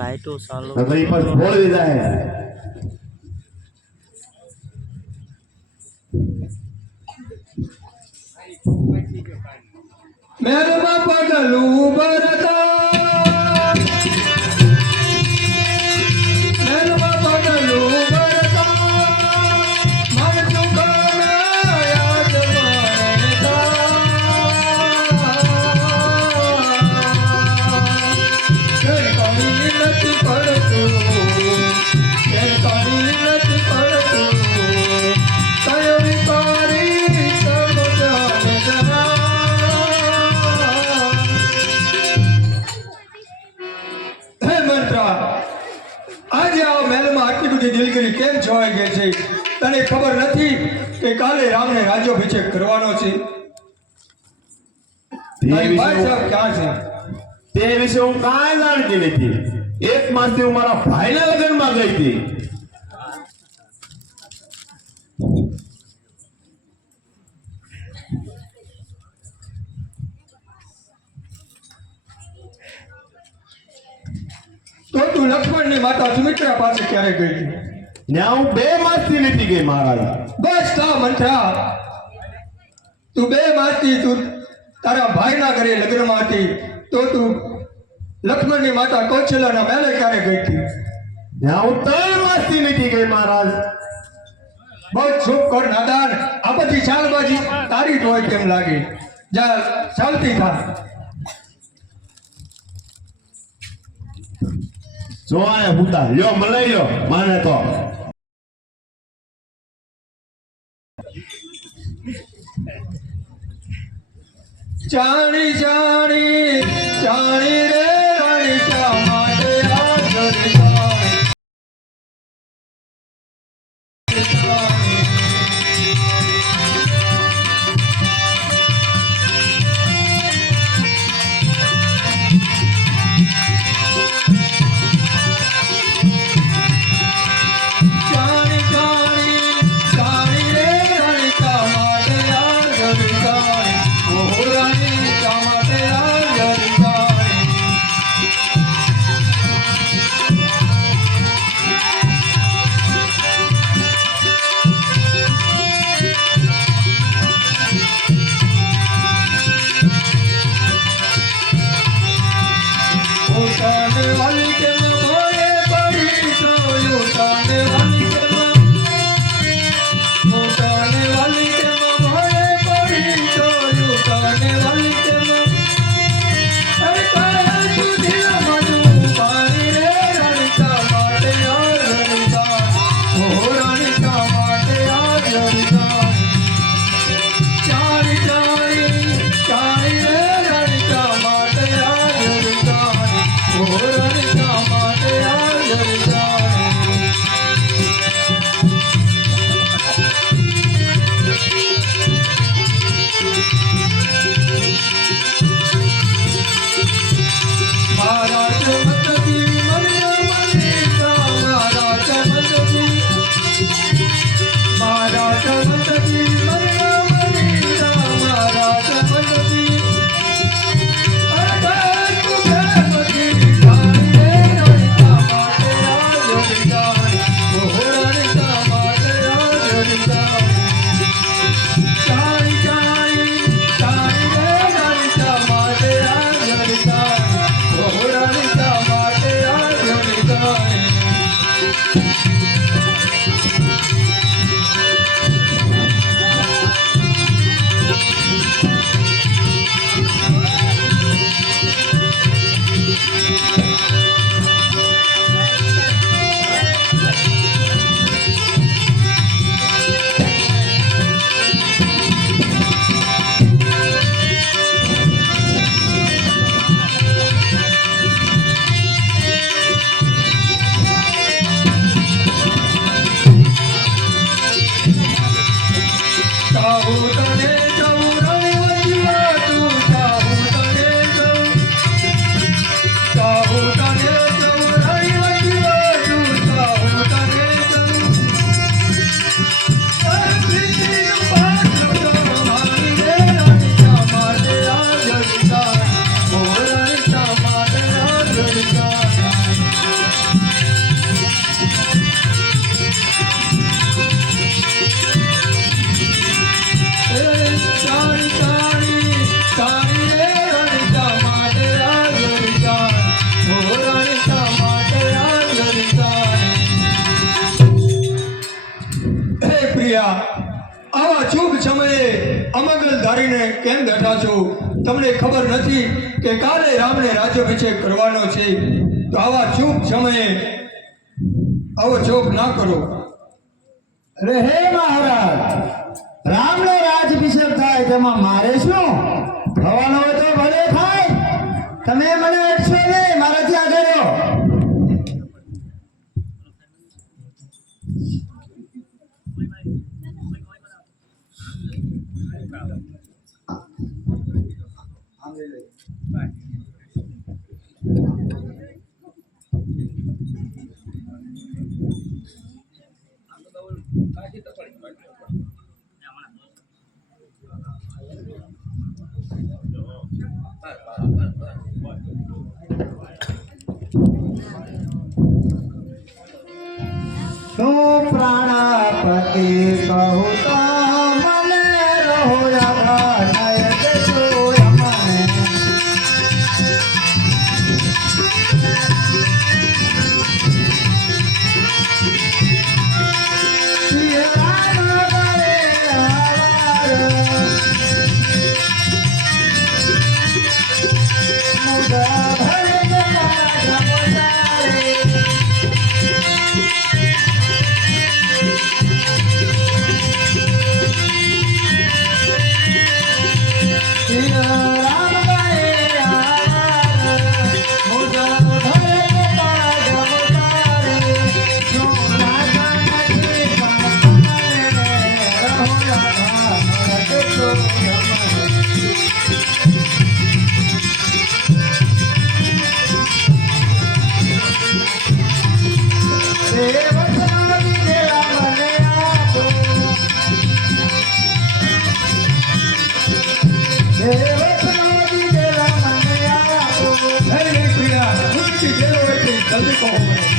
लाइटो चालू नगरी पर बोल दीदा है मेरे बापा गलू बरता मेरे बापा गलू बरता मन चुकाना याद मानता तेरी कहानी नहीं पढ़तू तेरी कहानी नहीं पढ़तू तय विकारी सब जाने जरा હે મંત્રા આજે આ મહેલમાં આટલી બધી દિલગીરી કેમ છવાઈ ગઈ છે તને ખબર નથી કે કાલે રામને રાજ્યાભિષેક કરવાનો છે તારી ભાઈ સાહેબ ક્યાં છે તે વિશે હું કાંઈ જાણતી નથી એક માસથી હું મારા ભાઈના લગ્નમાં ગઈ હતી તો તું લક્ષ્મણની માતા સુમિત્રા પાસે ક્યારે ગઈ હતી ત્યાં હું 2 માસથી નથી ગઈ મહારાજ બસ તા મંત્રા તું 2 માસથી તું તારા ભાઈના ઘરે લગ્નમાં હતી તો તું લક્ષ્મણની માતા કૌશલ્યાના મહેલે ક્યારે ગઈ હતી ત્યાં હું 3 માસથી નથી ગઈ મહારાજ બસ ચૂપ કર નાદાન આ બધી ચાલબાજી તારી જ હોય કેમ લાગે જા ચાલતી થા જો આયા ભૂતા લ્યો મલાઈ લ્યો માને તો જાણી જાણી જાણી રે રાણી શા માટે આ ઘર જાણી જાણી જાણી જાણી રે રાણી શા માટે આ ઘર જાણી ઓ રાણી શા માટે આ ઘર જાણી ઉતાને વાલી કે મોએ પડી તો ઉતાને વાલી કે ઉતાને વાલી કે મોએ પડી તો ઉતાને વાલી કે અરે કાય સુધી મનુ પાણી રે રાણી શા માટે આ રણતા ઓ રાણી શા માટે આ રણતા ચારી ચારી ચારી રે રાણી શા માટે આ રણતા ઓ રાણી શા માટે ધારીને કેમ બેઠા છો? તમને ખબર નથી કે કાલે રામને રાજ્યાભિષેક કરવાનો છે? તો આવા શુભ સમયે આવો જોગ ના કરો. અરે હે મહારાજ, રામનો રાજભિષેક થાય તેમાં મારે શું? થવાનો હોય તો ભલે થાય, તમે મને અટશો નહીં, મારાથી આગળ રહો. શું પ્રાણપતિ કહું તો મને રહો યાદ દેશો મને. જલ્દી કહો.